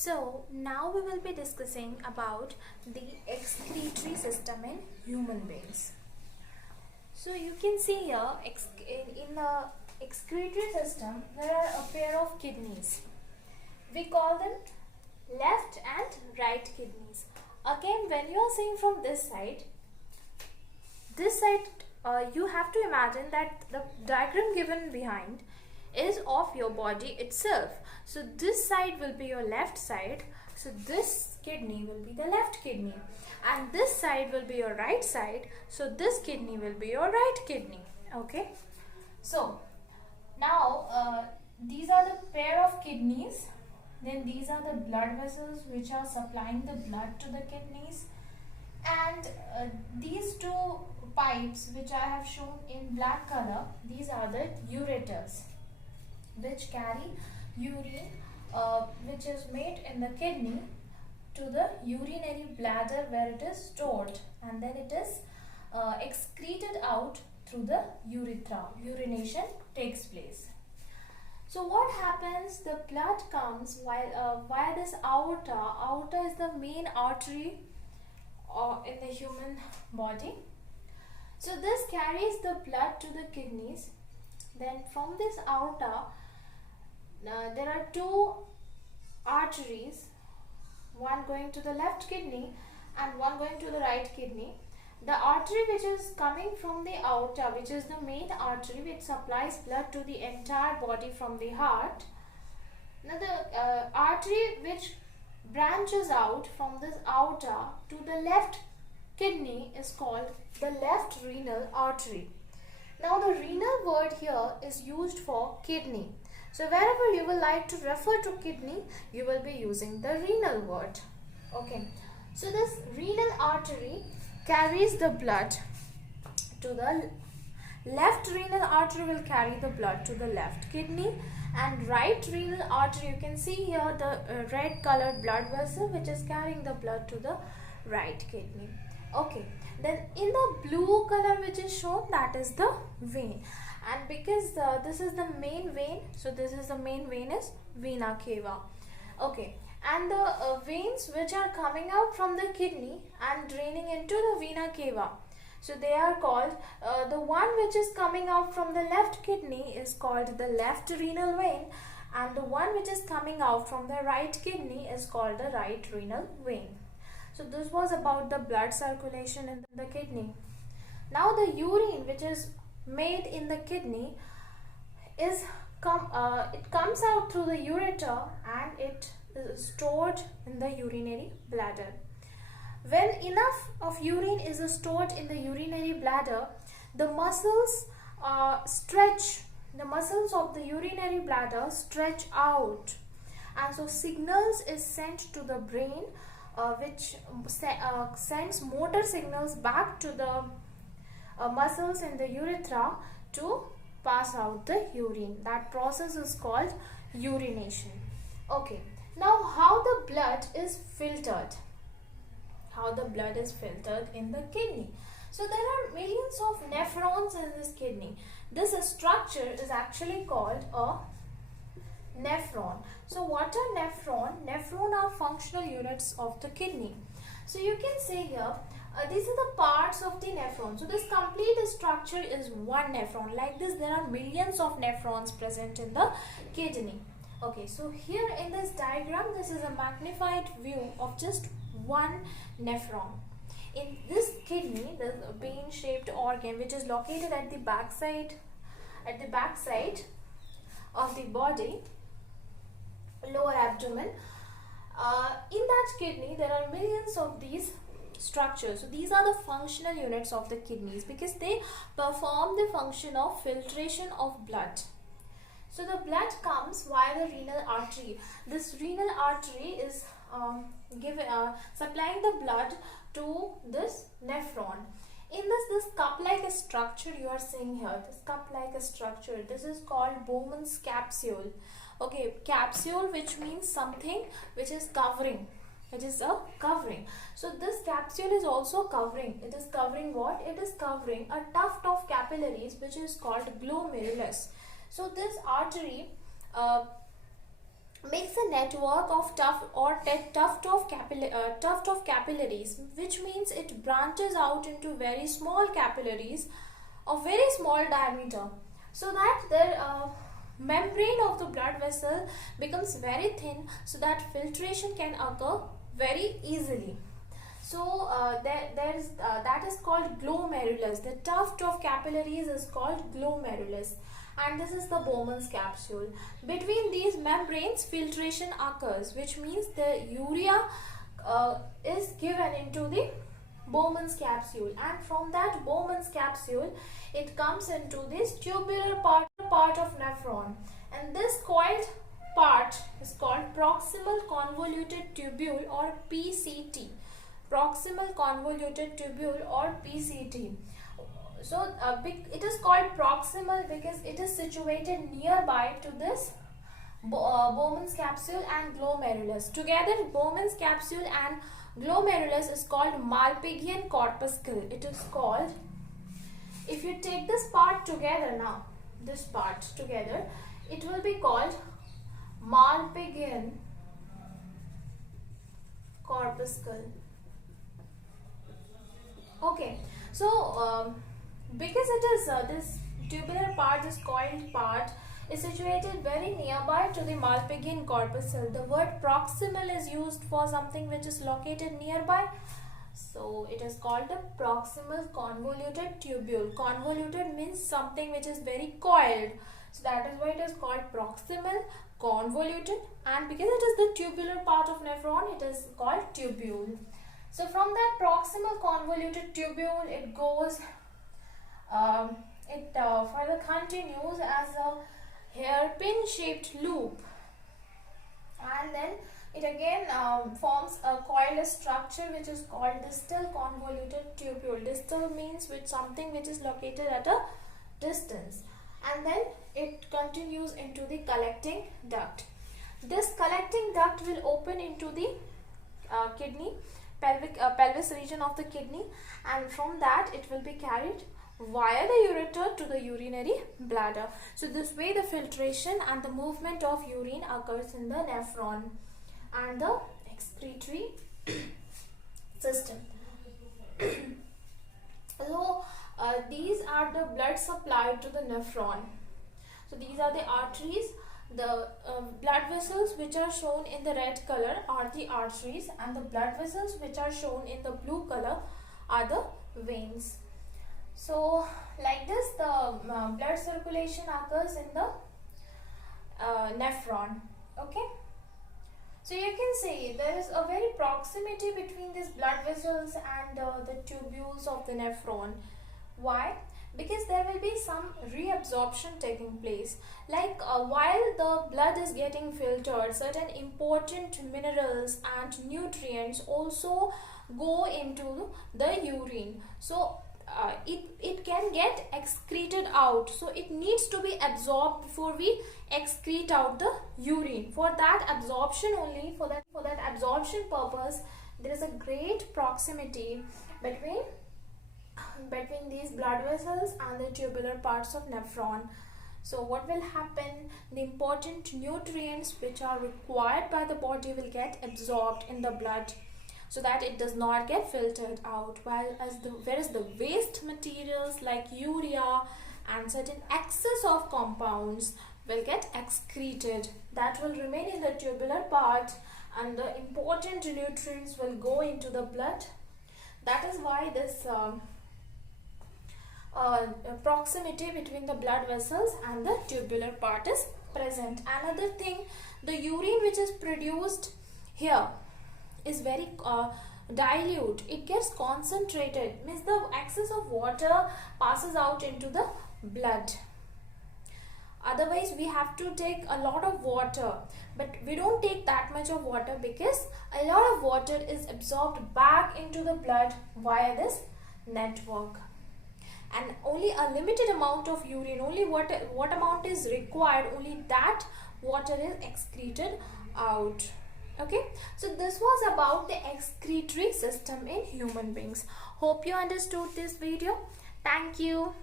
So now we will be discussing about the excretory system in human beings. So you can see here in the excretory system there are a pair of kidneys. We call them left and right kidneys. Again, when you are seeing from this side you have to imagine that the diagram given behind is of your body itself. So this side will be your left side, so this kidney will be the left kidney, and this side will be your right side, so this kidney will be your right kidney. Okay, so now these are the pair of kidneys. Then these are the blood vessels which are supplying the blood to the kidneys, and these two pipes which I have shown in black color, these are the ureters which carry urine which is made in the kidney to the urinary bladder where it is stored, and then it is excreted out through the urethra. Urination takes place. So what happens? The blood comes via this aorta. Aorta is the main artery in the human body. So this carries the blood to the kidneys. Then from this aorta there are two arteries, one going to the left kidney and one going to the right kidney. The artery which is coming from the aorta, which is the main artery which supplies blood to the entire body from the heart. Now the artery which branches out from this aorta to the left kidney is called the left renal artery. Now the renal word here is used for kidney. So wherever you will like to refer to kidney, you will be using the renal word. Okay. So this renal artery carries the blood to the left renal artery will carry the blood to the left kidney, and right renal artery, you can see here the red colored blood vessel which is carrying the blood to the right kidney. Okay, then in the blue color which is shown, that is the vein, and because this is the main vein, so this is the main vein is vena cava. Okay, and the veins which are coming out from the kidney and draining into the vena cava, so they are called the one which is coming out from the left kidney is called the left renal vein, and the one which is coming out from the right kidney is called the right renal vein. So this was about the blood circulation in the kidney. Now the urine which is made in the kidney is it comes out through the ureter and it is stored in the urinary bladder. When enough of urine is stored in the urinary bladder, the muscles stretch. The muscles of the urinary bladder stretch out, and so signals is sent to the brain which sends motor signals back to the muscles in the urethra to pass out the urine. That process is called urination. Okay, now how the blood is filtered? How the blood is filtered in the kidney? So there are millions of nephrons in this kidney. This structure is actually called a nephron. So what are nephron? Nephron are functional units of the kidney. So you can say here these are the parts of the nephron. So this complete structure is one nephron. Like this there are millions of nephrons present in the kidney. Okay, so here in this diagram this is a magnified view of just one nephron. In this kidney, the bean shaped organ which is located at the back side of the body, lower abdomen, in that kidney there are millions of these structures. So these are the functional units of the kidneys because they perform the function of filtration of blood. So the blood comes via the renal artery. This renal artery is supplying the blood to this nephron. In this cup-like structure you are seeing here, this cup-like structure, this is called Bowman's capsule. Okay, capsule which means something which is covering. It is a covering. So this capsule is also covering. It is covering what? It is covering a tuft of capillaries which is called glomerulus. So this artery makes a network of tuft of capillaries, which means it branches out into very small capillaries of very small diameter, so that the membrane of the blood vessel becomes very thin, so that filtration can occur very easily. So that is called glomerulus. The tuft of capillaries is called glomerulus, and this is the Bowman's capsule. Between these membranes, filtration occurs, which means the urea is given into the Bowman's capsule, and from that Bowman's capsule it comes into this tubular part of nephron, and this coiled part is called proximal convoluted tubule or PCT. Proximal convoluted tubule or PCT. So it is called proximal because it is situated nearby to this Bowman's capsule and glomerulus. Together, Bowman's capsule and glomerulus is called Malpighian corpuscle. It is called, if you take this part together now, this part together, it will be called Malpighian corpuscle. Okay, so because it is this tubular part, this coiled part is situated very nearby to the Malpighian corpuscle. The word proximal is used for something which is located nearby. So it is called the proximal convoluted tubule. Convoluted means something which is very coiled. So that is why it is called proximal convoluted, and because it is the tubular part of nephron, it is called tubule. So from that proximal convoluted tubule, it goes, further continues as a hairpin shaped loop, and then it again forms a coiled structure which is called distal convoluted tubule. Distal means with something which is located at a distance, and then it continues into the collecting duct. This collecting duct will open into the kidney, pelvis region of the kidney, and from that it will be carried via the ureter to the urinary bladder. So this way the filtration and the movement of urine occurs in the nephron and the excretory system. So these are the blood supply to the nephron. So these are the arteries. The blood vessels which are shown in the red color are the arteries, and the blood vessels which are shown in the blue color are the veins. So like this, the blood circulation occurs in the nephron. Okay, so you can see there is a very proximity between these blood vessels and the tubules of the nephron. Why? Because there will be some reabsorption taking place. Like while the blood is getting filtered, certain important minerals and nutrients also go into the urine. So it can get excreted out. So it needs to be absorbed before we excrete out the urine. For that absorption only, for that absorption purpose, there is a great proximity between these blood vessels and the tubular parts of nephron. So what will happen? The important nutrients which are required by the body will get absorbed in the blood, so that it does not get filtered out, whereas the waste materials like urea and certain excess of compounds will get excreted. That will remain in the tubular part, and the important nutrients will go into the blood. That is why this proximity between the blood vessels and the tubular part is present. Another thing, the urine which is produced here is very dilute. It gets concentrated, means the excess of water passes out into the blood. Otherwise we have to take a lot of water, but we don't take that much of water because a lot of water is absorbed back into the blood via this network, and only a limited amount of urine, only what amount is required, only that water is excreted out. Okay, so this was about the excretory system in human beings. Hope you understood this video. Thank you.